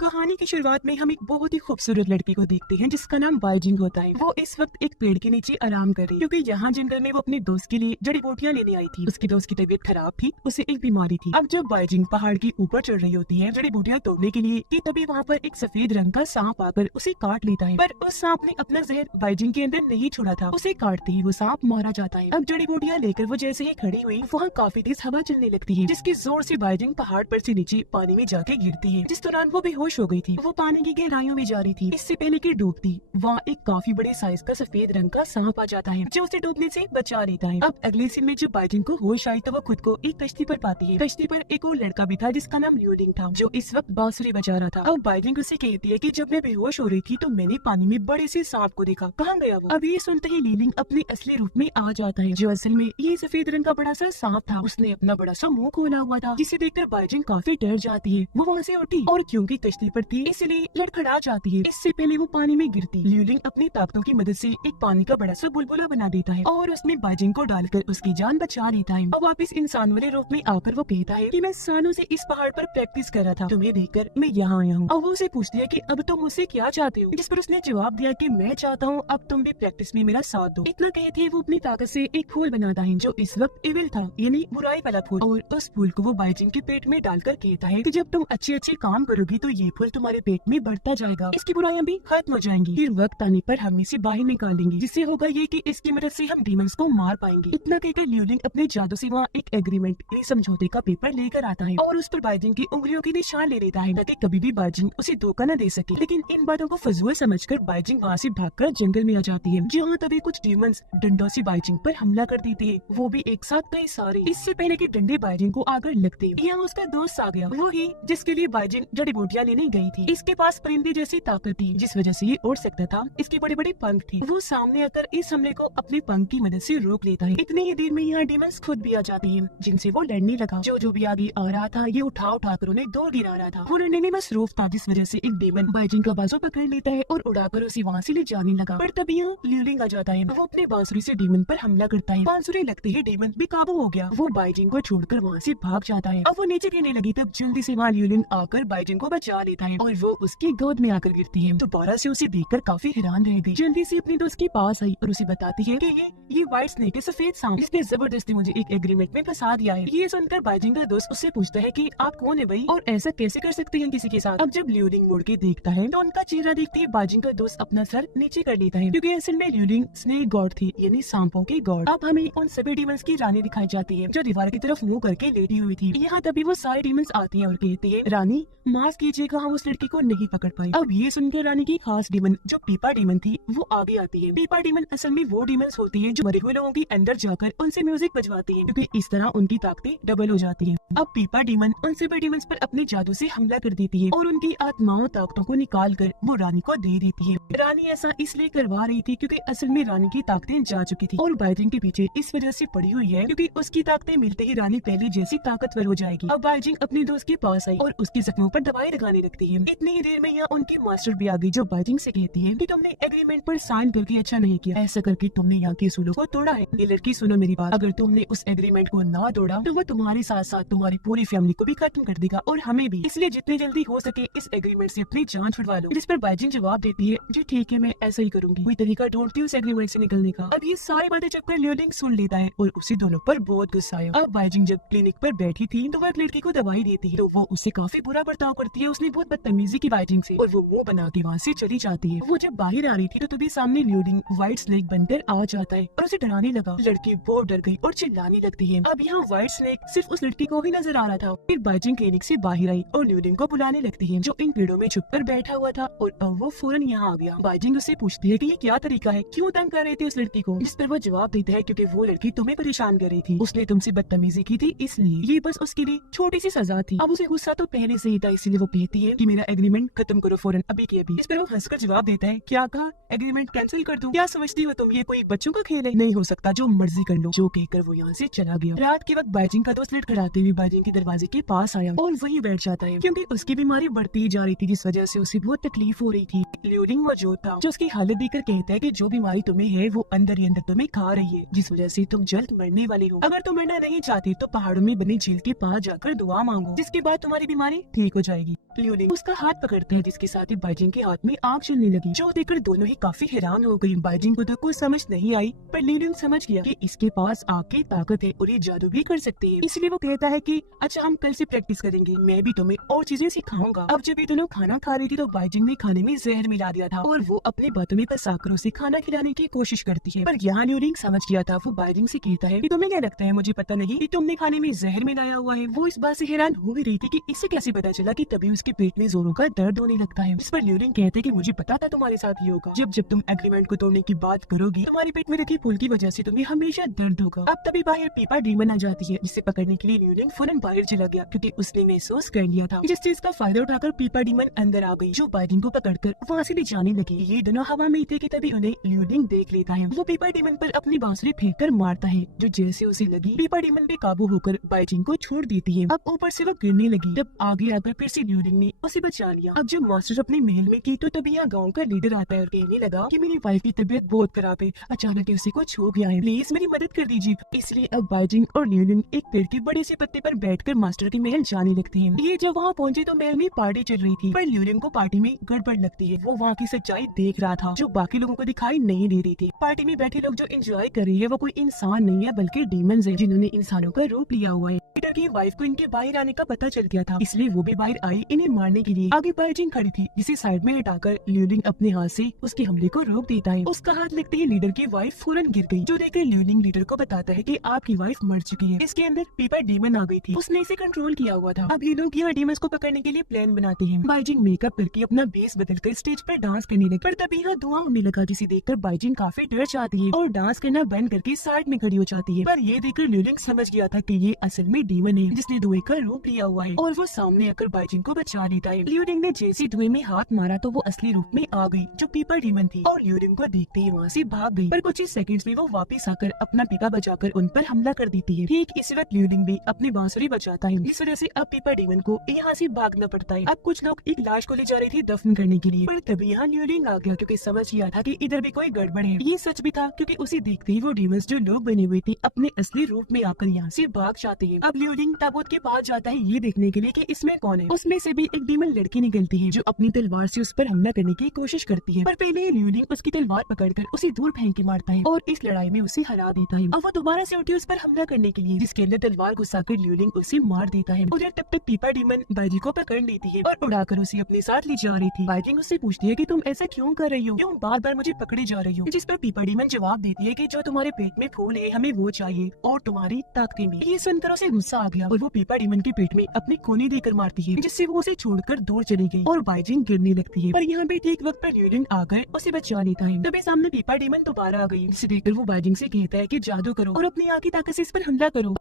कहानी की शुरुआत में हम एक बहुत ही खूबसूरत लड़की को देखते हैं जिसका नाम बाइजिंग होता है। वो इस वक्त एक पेड़ के नीचे आराम कर रही है क्योंकि यहाँ जंगल में वो अपने दोस्त के लिए जड़ी बूटियां लेने आई थी। उसकी दोस्त की तबीयत खराब थी, उसे एक बीमारी थी। अब जब बाइजिंग पहाड़ के ऊपर चढ़ रही होती है जड़ी बूटियां तोड़ने के लिए कि तभी वहाँ पर एक सफेद रंग का सांप आकर उसे काट लेता है। पर उस सांप ने अपना जहर बाइजिंग के अंदर नहीं छोड़ा था। उसे काटते ही वो सांप मारा जाता है। अब जड़ी बूटियां लेकर वो जैसे ही खड़ी हुई वहाँ काफी तेज हवा चलने लगती है जिसके जोर से बाइजिंग पहाड़ पर से नीचे पानी में जाके गिरती है। जिस दौरान वो बेहोश हो गई थी। वो पानी की गहराइयों में जा रही थी। इससे पहले कि डूबती वहाँ एक काफी बड़े साइज का सफेद रंग का सांप आ जाता है जो उसे डूबने से बचा लेता है। अब अगले सीन में जब बाइजिंग को होश आई तो वो खुद को एक कश्ती पर पाती है। कश्ती पर एक और लड़का भी था जिसका नाम लियोलिंग था जो इस वक्त बांसुरी बजा रहा था। अब बाइजिंग उसे कहती है कि जब मैं बेहोश हो रही थी तो मैंने पानी में बड़े से सांप को देखा, कहाँ गया वो। अब ये सुनते ही लियोलिंग अपने असली रूप में आ जाता है जो असल में ये सफेद रंग का बड़ा सा सांप था। उसने अपना बड़ा सा मुंह खोला हुआ था जिसे देखकर बाइजिंग काफी डर जाती है। वो वहाँ से उठी और क्योंकि कश्ती पर थी इसलिए लड़खड़ा जाती है। इससे पहले वो पानी में गिरती लियोलिंग अपनी ताकतों की मदद से एक पानी का बड़ा सा बुलबुला बना देता है और उसमें बाइजिंग को डालकर उसकी जान बचा लेता है। अब वापिस इंसान वाले रूप में आकर वो कहता है कि मैं सालों से इस पहाड़ पर प्रैक्टिस कर रहा था, तुम्हें देखकर मैं यहाँ आया हूँ। अब वो उसे पूछती है कि अब तुम मुझसे क्या चाहते हो, जिस पर उसने जवाब दिया कि मैं चाहता हूँ अब तुम भी प्रैक्टिस में मेरा साथ दो। इतना कहते हैं वो अपनी ताकत से एक फूल बनाता है जो इस वक्त इविल था यानी बुराई वाला फूल, और उस फूल को वो बाइजिंग के पेट में डालकर कहता है कि जब तुम अच्छे अच्छे काम करोगी तो ये फूल तुम्हारे पेट में बढ़ता जाएगा, इसकी बुराइयां भी खत्म हो जाएंगी, फिर वक्त आने पर हम इसे बाहर निकालेंगे जिससे होगा ये कि इसकी मदद से हम डीमंस को मार पाएंगे। इतना कहकर लियोलिंग अपने जादू से वहाँ एक एग्रीमेंट समझौते का पेपर लेकर आता है और उस पर बाइजिंग की उंगलियों के निशान ले लेता है ताकि कभी भी बाइजिंग उसे धोखा न दे सके। लेकिन इन बातों को फजूल समझकर बाइजिंग वहाँ से भागकर जंगल में आ जाती है जहाँ तभी कुछ डीमंस डंडों से बाइजिंग पर हमला कर देते हैं, वो भी एक साथ कई सारे। इससे पहले कि डंडे बाइजिंग को आकर लगते यहाँ उसका दोस्त आ गया, वो ही जिसके लिए बाइजिंग जड़ी बूटियां लेने गई थी। इसके पास परिंदे जैसी ताकत थी जिस वजह से ये उड़ सकता था, इसके बड़े बड़े पंख थे। वो सामने आकर इस हमले को अपने पंख की मदद से रोक लेता है। इतनी ही देर में यहाँ डीमंस खुद भी आ जाते हैं जिनसे वो लड़ने लगा। जो भी आगे आ रहा था ये उठा कर उन्हें दूर गिरा रहा था। वो लड़ने में मसरूफ था जिस वजह से एक डीमन बाइजिंग का बाजू पकड़ लेता है और उड़ाकर उसे वहाँ से ले जाने लगा। पर तभी यहाँ लियोलिंग आ जाता है। वो अपने बांसुरी से डीमन पर हमला करता है। बांसुरी लगते ही डीमन बेकाबू हो गया। वो बाइजिंग को छोड़कर वहाँ से भाग जाता है। अब वो नीचे गिरने लगी तब जल्दी से वहाँ लियोलिंग आकर बाइजिंग को बचा लेता है और वो उसकी गोद में आकर गिरती है। दोबारा से उसे देखकर काफी हैरान रह गई। जल्दी से अपने दोस्त के पास आई और उसे बताती है कि ये व्हाइट स्नेक है, सफेद सांप, जिसने जबरदस्ती मुझे एक एग्रीमेंट में फंसा दिया है। ये सुनकर बाइजिंग का दोस्त उससे पूछता है कि आप कौन है भाई और ऐसा कैसे कर सकते हैं किसी के साथ। अब जब लियोलिंग मुड़ के देखता है तो उनका चेहरा देखते ही बाइजिंग का दोस्त अपना सर नीचे कर लेता है क्योंकि असल में लियोलिंग स्नेक गॉड थी यानी सांपों की गॉड। अब हमें उन सभी डीमंस की रानी दिखाई जाती है जो दीवार की तरफ मुंह करके लेटी हुई थी। यहाँ तभी वो सारे डीमंस आती हैं और कहती है रानी माफ कीजिएगा हम उस लड़की को नहीं पकड़ पाए। अब ये सुनकर रानी की खास डीमन जो पीपा डीमन थी वो आगे आती है। पीपा डीमन असल में वो डीमंस होती है जो मरे हुए लोगों के अंदर जाकर उनसे म्यूजिक बजवाती है क्योंकि इस तरह उनकी ताकतें डबल हो जाती है। अब पीपा डीमन उन सभी डीमंस पर अपने जादू से हमला कर देती है और उनकी आत्माओं ताकतों को निकाल कर वो रानी को दे देती है। रानी ऐसा इसलिए करवा रही थी क्योंकि असल में रानी की ताकतें जा चुकी थी और बाइजिंग के पीछे इस वजह से पड़ी हुई है क्योंकि उसकी ताकतें मिलते ही रानी पहले जैसी ताकतवर हो जाएगी। अब बाइजिंग अपने दोस्त के पास आई और उसके जख्मों पर दवाई लगाने लगती है। इतनी ही देर में यहाँ उनकी मास्टर भी आ गई जो बाइजिंग से कहती है कि तुमने एग्रीमेंट पर साइन करके अच्छा नहीं किया, ऐसा करके तुमने यहाँ के उसूलों को तोड़ा है। ये लड़की सुनो मेरी बात, अगर तुमने उस एग्रीमेंट को ना तोड़ा तो वो तुम्हारे साथ साथ तुम्हारी पूरी फैमिली को भी खत्म कर देगा और हमें भी, इसलिए जितनी जल्दी हो सके इस एग्रीमेंट से अपनी जान छुड़वा लो। जिस पर बाइजिंग जवाब देती है जी ठीक है मैं ऐसा ही करूंगी, कोई तरीका ढूंढती हूँ उस एग्रीमेंट से निकलने का। अब ये सारी बातें जब कर लियोलिंग सुन लेता है और उसे दोनों पर बहुत गुस्सा आया। अब बाइजिंग जब क्लिनिक पर बैठी थी तो वो एक लड़की को दवाई देती है तो वो उससे काफी बुरा बर्ताव करती है। उसने बहुत बदतमीजी की बाइजिंग से और वो मुंह बना के वहाँ से चली जाती है। वो जब बाहर आ रही थी तो तभी सामने लियोलिंग व्हाइट स्नेक बनकर आ जाता है और उसे डराने लगा। लड़की बहुत डर गई और चिल्लाने लगती है। अब यहाँ व्हाइट स्नेक सिर्फ उस लड़की को ही नजर आ रहा था। फिर बाइजिंग क्लिनिक से बाहर आई और लियोलिंग को बुलाने लगती है जो इन पेड़ों में छुपकर बैठा हुआ था और अब वो फौरन यहाँ आ गया। बाइजिंग उससे पूछती है कि ये क्या तरीका है, क्यों तंग कर रहे थे उस लड़की को, जिस पर वो जवाब देता है क्योंकि वो लड़की तुम्हें परेशान कर रही थी, उसने तुमसे बदतमीजी की थी इसलिए ये बस उसके लिए छोटी सी सजा थी। अब उसे गुस्सा तो पहले से ही था इसलिए वो कहती है कि मेरा एग्रीमेंट खत्म करो फौरन अभी के अभी। इस पर वो हंसकर जवाब देता है क्या कहा, एग्रीमेंट कैंसिल कर दूं? क्या समझती हो तुम ये कोई बच्चों का खेल है, नहीं हो सकता, जो मर्जी कर लो। जो कहकर वो यहाँ से चला गया। रात के वक्त बाइजिंग का दोस्त लड़खड़ाते हुए बाइजिंग के दरवाजे के पास आया और वहीं बैठ जाता है क्योंकि उसकी बीमारी बढ़ती ही जा रही थी जिस वजह से उसे बहुत तकलीफ हो रही थी। लियोलिंग मौजूद था जो उसकी हालत देखकर कहता है कि जो बीमारी तुम्हें है वो अंदर ही अंदर तुम्हें खा रही है जिस वजह से तुम जल्द मरने वाले हो। अगर तुम मरना नहीं चाहती तो पहाड़ों में बनी झील के पास जाकर दुआ मांगो जिसके बाद तुम्हारी बीमारी ठीक हो जाएगी। लियोनिंग उसका हाथ पकड़ता है, जिसके साथ ही बाइजिंग के हाथ में आग चलने लगी, जो देखकर दोनों ही काफी हैरान हो गई। बाइजिंग को तो कुछ समझ नहीं आई, पर लियोनिंग समझ गया कि इसके पास आग की ताकत है और ये जादू भी कर सकती है। इसलिए वो कहता है कि अच्छा हम कल से प्रैक्टिस करेंगे, मैं भी तुम्हें और चीजें सिखाऊंगा। अब जब ये दोनों खाना खा रही थी तो बाइजिंग ने खाने में जहर मिला दिया था और वो अपनी बातों में फंसाकर उसे खाना खिलाने की कोशिश करती है, पर यहाँ लियोनिंग समझ गया था। वो बाइजिंग से कहता है कि तुम्हें क्या लगता है, मुझे पता नहीं कि तुमने खाने में जहर मिलाया हुआ है। वो इस बात से हैरान हो ही रही थी कि इससे कैसे पता चला कि तभी उसके पेट में जोरों का दर्द होने लगता है। इस पर लियोनिंग कहते हैं कि मुझे पता था तुम्हारे साथ ये होगा। जब जब तुम एग्रीमेंट को तोड़ने की बात करोगी, तुम्हारे पेट में रखी फूल की वजह से तुम्हें हमेशा दर्द होगा। अब तभी बाहर पीपा डीमन आ जाती है, जिसे पकड़ने के लिए लियोनिंग फौरन बाहर चला गया, क्योंकि उसने महसूस कर लिया था। जिस चीज का फायदा उठाकर पीपा डीमन अंदर आ गई, जो बाइजिंग को पकड़कर वहाँ से ले जाने लगी। ये दोनों हवा में थे कि तभी उन्हें लियोनिंग देख लेता है। वो पीपा डीमन पर अपनी बांसुरी फेंक कर मारता है, जो जैसे उसे लगी पीपा डीमन पे काबू होकर बाइजिंग को छोड़ देती है। अब ऊपर से वो गिरने लगी, तब आगे आकर फिर से लियोनिंग ने उसे बचा लिया। अब जब मास्टर अपने महल में की तो तभी यहाँ गाँव का लीडर आता है और कहने लगा कि मेरी वाइफ की तबीयत बहुत खराब है, अचानक उसे कुछ हो गया है, प्लीज मेरी मदद कर दीजिए। इसलिए अब बाइजिंग और लियोनिंग एक पेड़ के बड़े से पत्ते पर बैठकर मास्टर के महल जाने लगते हैं। ये जब वहाँ पहुँचे तो महल में पार्टी चल रही थी, पर लियोनिंग को पार्टी में गड़बड़ लगती है। वो वहाँ की सच्चाई देख रहा था, जो बाकी लोगों को दिखाई नहीं दे रही थी। पार्टी में बैठे लोग जो एंजॉय कर रही है वो कोई इंसान नहीं है, बल्कि डीमंस हैं, जिन्होंने इंसानों का रूप लिया हुआ है। लीडर की वाइफ को इनके बाहर आने का पता चल गया था, इसलिए वो भी बाहर आई इन्हें मारने के लिए। आगे बाइजिंग खड़ी थी, जिसे साइड में हटाकर लियोनिंग अपने हाथ से उसके हमले को रोक देता है। उसका हाथ लगते ही लीडर की वाइफ फौरन गिर गई, जो देखकर लियोनिंग लीडर को बताता है कि आपकी वाइफ मर चुकी है। इसके अंदर पीपर डीमन आ गई थी, उसने इसे कंट्रोल किया हुआ था। अब ये लोग यहाँ डीमंस को पकड़ने के लिए प्लान बनाते हैं। बाइजिंग मेकअप करके अपना बेस बदलकर स्टेज पर डांस करने लगी, पर तभी यहाँ धुआं होने लगा, जिसे देखकर बाइजिंग काफी डर जाती है और डांस करना बंद करके साइड में खड़ी हो जाती है। पर ये देखकर लियोनिंग समझ गया था कि ये असल में डीमन है, जिसने धुएं का रूप लिया हुआ है, और वो सामने आकर बाइजिंग को बचा लेता है। लियोनिंग ने जैसे धुएं में हाथ मारा तो वो असली रूप में आ गई, जो पीपर डीमन थी, और लियोनिंग को देखते ही वहाँ से भाग गई। पर कुछ ही सेकंड्स में वो वापस आकर अपना पीपा बजाकर उन पर हमला कर देती है। ठीक इस वक्त लियोनिंग भी अपनी बांसुरी बजाता है, इस वजह से अब पीपर डीमन को यहाँ से भागना पड़ता है। अब कुछ लोग एक लाश को ले जा रहे थे दफन करने के लिए, पर तभी यहाँ लियोनिंग आ गया, क्योंकि समझ गया था कि इधर भी कोई गड़बड़ है। ये सच भी था, क्योंकि उसे देखते ही वो डीमंस जो लोग बने हुए थे अपने असली रूप में आकर यहाँ से भाग जाते हैं। अब लियोनिंग ताबूत के पास जाता है ये देखने के लिए कि इसमें कौन है। उसमें से भी एक डीमन लड़की निकलती है, जो अपनी तलवार से उस पर हमला करने की कोशिश करती है, पर पहले लियोनिंग उसकी तलवार पकड़कर उसे दूर फेंक के मारता है और इस लड़ाई में उसे हरा देता है। अब वो दोबारा से उठी उस पर हमला करने के लिए, जिसके अंदर तलवार घुसाकर लियोनिंग उसे मार देता है। उधर तब तक पीपा डीमन बाइजिंग को पकड़ लेती है और उड़ाकर उसे अपने साथ ले जा रही थी। बाइजिंग उससे पूछती है कि तुम ऐसा क्यों कर रही हो, क्यों बार बार मुझे पकड़े जा रही हो, जिस पर पीपा डीमन जवाब देती है कि जो तुम्हारे पेट में फूल है हमें वो चाहिए और तुम्हारी ताकतें भी। ये सुनकर उसे गुस्सा आ गया और वो पीपा डीमन के पेट में अपनी खूनी देकर मारती है, जिससे वो उसे छोड़कर दूर चली गई और बाइजिंग गिरने लगती है। पर यहाँ पे ठीक वक्त पर लियोनिंग आकर उसे बचा लेता है। तभी सामने पीपा डीमन दोबारा आ गई, जिसे देखकर वो बाइजिंग से कहता है कि जादू करो और अपनी आँख की ताकत से इस पर हमला करो।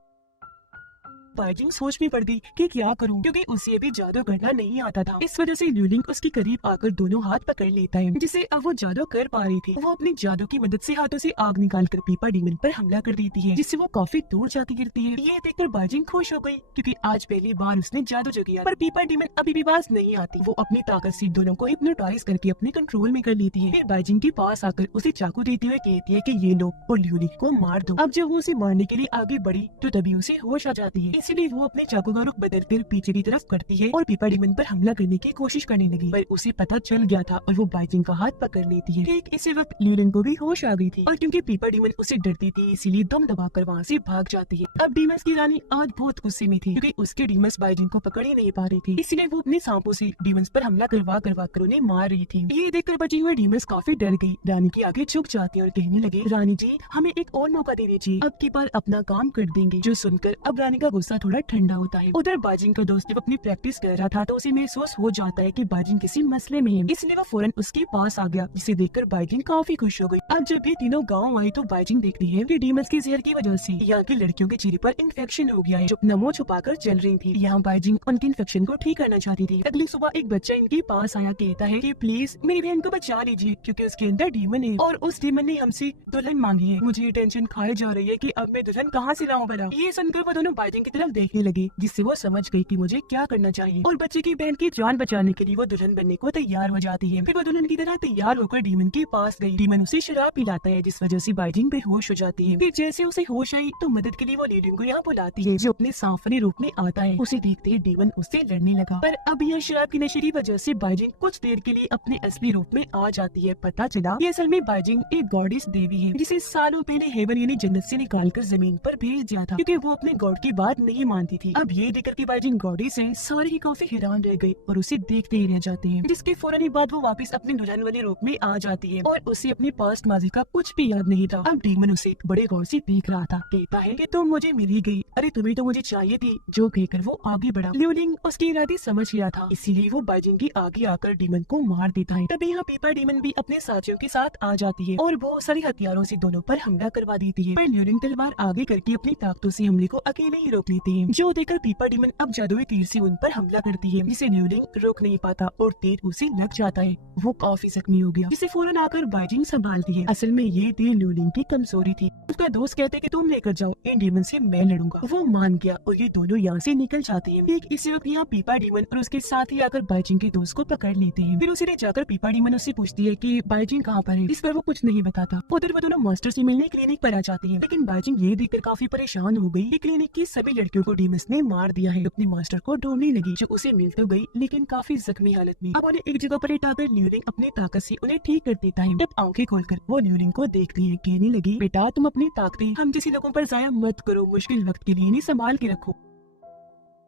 बाइजिंग सोच में पड़ गई कि क्या करूं, क्योंकि उसे भी जादू करना नहीं आता था। इस वजह से लियोनिंग उसके करीब आकर दोनों हाथ पकड़ लेता है, जिसे अब वो जादू कर पा रही थी। वो अपनी जादू की मदद से हाथों से आग निकालकर पीपा डीमन पर हमला कर देती है, जिससे वो काफी दूर जाती गिरती है। ये देखकर बाइजिंग खुश हो गई, क्योंकि आज पहली बार उसने जादू जगिया। पर पीपा डीमन अभी भी पास नहीं आती। वो अपनी ताकत से दोनों को हिप्नोटाइज करके अपने कंट्रोल में कर लेती है। फिर बाइजिंग के पास आकर उसे चाकू देते हुए कहती है कि ये लो और लियोनिंग को मार दो। अब जब वो उसे मारने के लिए आगे बढ़ी तो तभी उसे होश आ जाती है, इसीलिए वो अपने चाकू का रुख बदलकर पीछे की तरफ करती है और पीपा डीमन पर हमला करने की कोशिश करने लगी, पर उसे पता चल गया था और वो बाइजिंग का हाथ पकड़ लेती है। ठीक इसी वक्त लियोनिंग को भी होश आ गई थी, और क्योंकि पीपा डीमन उसे डरती थी इसीलिए दम दबाकर वहाँ से भाग जाती है। अब डीमंस की रानी आज बहुत गुस्से में थी, क्योंकि उसके डीमंस बाइजिंग को पकड़ ही नहीं पा रही थी, इसलिए वो अपने सांपों से डीमंस पर हमला करवा कर उन्हें मार रही थी। ये देखकर बची हुई डीमंस काफी डर गई, रानी के आगे झुक जाती है और कहने लगे, रानी जी हमें एक और मौका दे दीजिए, अब की बार अपना काम कर देंगे। जो सुनकर अब रानी का गुस्सा थोड़ा ठंडा होता है। उधर बाइजिंग का दोस्त जब अपनी प्रैक्टिस कर रहा था तो उसे महसूस हो जाता है कि बाइजिंग किसी मसले में है, इसलिए वो फौरन उसके पास आ गया, जिसे देखकर बाइजिंग काफी खुश हो गई। अब जब ये तीनों गाँव आई तो बाइजिंग देखती है कि डीमंस के जहर की वजह से यहाँ की लड़कियों के चेहरे पर इन्फेक्शन हो गया है, जो अपना मुंह छुपाकर चल रही थी। यहाँ बाइजिंग उनके इन्फेक्शन को ठीक करना चाहती थी। अगली सुबह एक बच्चा इनके पास आया, कहता है कि प्लीज मेरी बहन को बचा लीजिए, क्योंकि उसके अंदर डीमन है और उस डीमन ने हमसे दुल्हन मांगी है। मुझे ये टेंशन खाई जा रही है कि अब मैं दुल्हन कहाँ से लाऊं भला। ये सुनकर वो दोनों बाइजिंग की तरफ तरफ देखने लगी, जिससे वो समझ गई कि मुझे क्या करना चाहिए और बच्चे की बहन की जान बचाने के लिए वो दुल्हन बनने को तैयार हो जाती है। फिर वो दुल्हन की तरह तैयार होकर डीमन के पास गई। डीमन उसे शराब पिलाता है, जिस वजह से बाइजिंग बेहोश हो जाती है। फिर जैसे उसे होश आई तो मदद के लिए वो ल्यूलिंग को यहाँ बुलाती है, जो अपने सांफरे रूप में आता है। उसे देखते ही डीमन उससे लड़ने लगा, पर अब यह शराब की नशे की वजह से बाइजिंग कुछ देर के लिए अपने असली रूप में आ जाती है। पता चला ये असल में बाइजिंग एक गॉडेस देवी है, जिसे सालों पहले हेवन यानी जन्नत से निकालकर जमीन पर भेज दिया था, क्योंकि वो अपने गॉड की बात नहीं मानती थी। अब ये देखकर कि बाइजिंग गॉडेस है, सारे ही काफी हैरान रह गए और उसे देखते ही रह जाते हैं। जिसके फौरन ही बाद वो वापस अपने दुल्हन वाले रूप में आ जाती है और उसे अपने पास्ट माजी का कुछ भी याद नहीं था। अब डीमन उसे बड़े गौर से देख रहा था। कहता है कि तुम मुझे मिल ही गई, अरे तुम्हें तो मुझे चाहिए थी, जो कहकर वो आगे बढ़ा। ल्यूलिंग उसके इरादे समझ गया था, इसीलिए वो बाइजिंग के आगे आकर डीमन को मार देता है। तभी यहाँ पीपा डीमन भी अपने साथियों के साथ आ जाती है और बहुत सारे हथियारों से दोनों पर हमला करवा देती है। पर ल्यूलिंग तलवार आगे करके अपनी ताकतों से हमले को अकेले ही रोक लेते हैं, जो देखकर पीपा डीमन अब जादुई तीर से उन पर हमला करती है, जिसे ल्यूलिंग रोक नहीं पाता और तीर उसे लग जाता है। वो काफी जख्मी हो गया, जिसे फौरन आकर बाइजिंग संभालती है। असल में ये तीर ल्यूलिंग की कमजोरी थी। उसका दोस्त कहते कि तुम लेकर जाओ, इन डीमन से मैं लड़ूंगा। वो मान गया और ये दोनों यहाँ से निकल जाते हैं। ठीक इसी वक्त यहाँ पीपा डीमन और उसके साथ ही आकर बाइजिंग के दोस्त को पकड़ लेते हैं। फिर उसे ले जाकर पीपा डीमन उससे पूछती है कि बाइजिंग कहाँ पर है। इस पर वो कुछ नहीं बताता। उधर वो दोनों मास्टर से मिलने क्लिनिक पर आ जाते हैं, लेकिन बाइजिंग ये देखकर काफी परेशान हो गई कि क्लिनिक की सभी लड़कियों को डीमंस ने मार दिया है। अपने मास्टर को ढूंढने लगी, जो उसे मिल तो गई लेकिन काफी जख्मी हालत में। अब उन्हें एक जगह पर लेटाकर ल्यूलिंग अपनी ताकत से उन्हें ठीक कर देता है। जब आंखें खोलकर वो ल्यूलिंग को देखती है, कहने लगी, बेटा तुम अपनी ताकतें हम जैसे लोगों पर जाया मत करो, मुश्किल वक्त के लिए इन्हें संभाल के रखो।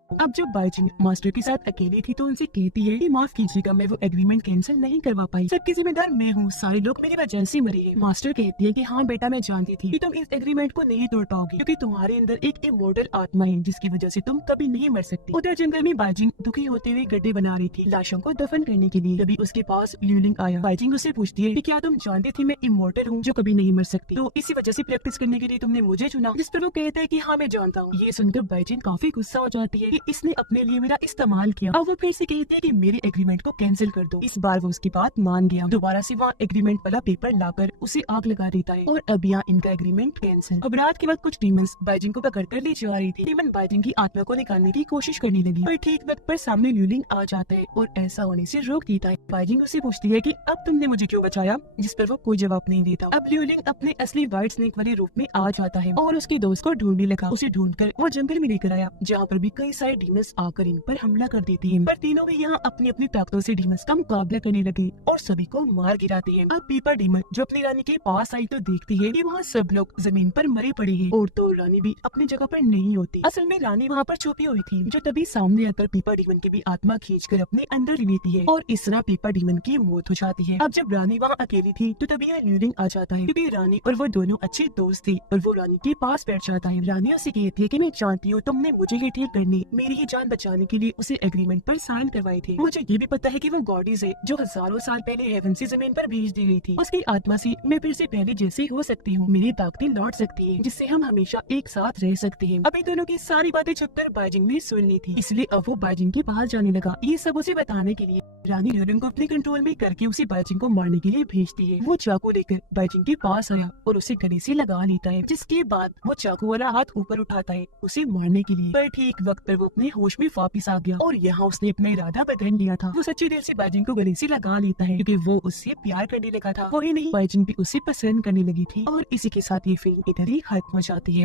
अब जब बाइजिंग मास्टर के साथ अकेली थी तो उनसे कहती है कि माफ कीजिएगा, मैं वो एग्रीमेंट कैंसिल नहीं करवा पाई, सबकी जिम्मेदार मैं हूँ, सारे लोग मेरी वजह से मरे हैं। मास्टर कहती है कि हाँ बेटा, मैं जानती थी कि तुम इस एग्रीमेंट को नहीं तोड़ पाओगी, क्योंकि तुम्हारे अंदर एक इमोर्टल आत्मा है, जिसकी वजह से तुम कभी नहीं मर सकती। उधर जंगल में बाइजिंग दुखी होते हुए गड्ढे बना रही थी लाशों को दफन करने के लिए। तभी उसके पास ल्यूलिंग आया। बाइजिंग उससे पूछती है कि क्या तुम जानती थी मैं इमोर्टल हूँ, जो कभी नहीं मर सकती, तो इसी वजह से प्रैक्टिस करने के लिए तुमने मुझे चुना। जिस पर वो कहता है कि हाँ मैं जानता हूँ। ये सुनकर बाइजिंग काफी गुस्सा हो जाती है कि इसने अपने लिए मेरा इस्तेमाल किया। अब वो फिर से कहती है कि मेरे एग्रीमेंट को कैंसिल कर दो। इस बार वो उसकी बात मान गया। दोबारा से वहाँ एग्रीमेंट वाला पेपर लाकर उसे आग लगा देता है और अब यहाँ इनका एग्रीमेंट कैंसिल। अब रात के वक्त कुछ डीमंस बाइजिंग को पकड़ कर ले जा रही थी। डीमन बाइजिंग की आत्मा को निकालने की कोशिश करने लगी, पर ठीक वक्त पर सामने ल्यूलिंग आ जाता है और ऐसा होने से रोक देता है। बाइजिंग उससे पूछती है कि अब तुमने मुझे क्यों बचाया, जिस पर वो कोई जवाब नहीं देता। अब ल्यूलिंग अपने असली व्हाइट स्नेक वाले रूप में आ जाता है और उसके दोस्त को ढूंढने लगा। उसे ढूंढकर वो जंगल में लेकर आया, जहाँ पर भी कई सारे डीमंस आकर इन पर हमला कर देती हैं। पर तीनों में यहाँ अपनी अपनी ताकतों से डीमंस का मुकाबला करने लगे और सभी को मार गिराते हैं। अब पीपर डीमन जो अपनी रानी के पास आई तो देखती है कि वहाँ सब लोग जमीन पर मरे पड़े हैं और तो रानी भी अपनी जगह पर नहीं होती। असल में रानी वहाँ पर छुपी हुई थी, जो तभी सामने आकर पीपर डीमन की भी आत्मा खींचकर अपने अंदर लेती है और इस तरह पीपर डीमन की मौत हो जाती है। अब जब रानी वहाँ अकेली थी तो तभी यहाँ ल्यूलिंग आ जाता है, क्योंकि रानी और वो दोनों अच्छे दोस्त थे और वो रानी के पास बैठ जाता है। रानी उसे कहती है कि मैं जानती हूँ तुमने मुझे ये ठीक करने, मेरी ही जान बचाने के लिए उसे एग्रीमेंट पर साइन करवाए थे। मुझे ये भी पता है कि वो गॉडेस है, जो हजारों साल पहले हेवन से जमीन पर भेज दी गई थी। उसकी आत्मा से मैं फिर से पहले जैसे हो सकती हूँ, मेरी ताकतें लौट सकती है, जिससे हम हमेशा एक साथ रह सकते हैं। अभी दोनों की सारी बातें छुपकर बाइजिंग ने सुन ली थी, इसलिए अब वो बाइजिंग के पास जाने लगा, ये सब उसे बताने के लिए। रानी ल्यूलिंग को अपने कंट्रोल में करके उसे बाइजिंग को मारने के लिए भेजती है। वो चाकू लेकर बाइजिंग के पास आया और उसे गले से लगा लेता है, जिसके बाद वो चाकू वाला हाथ ऊपर उठाता है उसे मारने के लिए। पर ठीक वक्त पर वो अपने होश में वापिस आ गया और यहाँ उसने अपना इरादा बदल लिया था। वो सच्चे दिल से बाइजिंग को गले से लगा लेता है, क्योंकि वो उससे प्यार करने लगा था। वही नहीं, बाइजिंग भी उसे पसंद करने लगी थी। और इसी के साथ ये फिल्म इधर ही खत्म हो जाती है।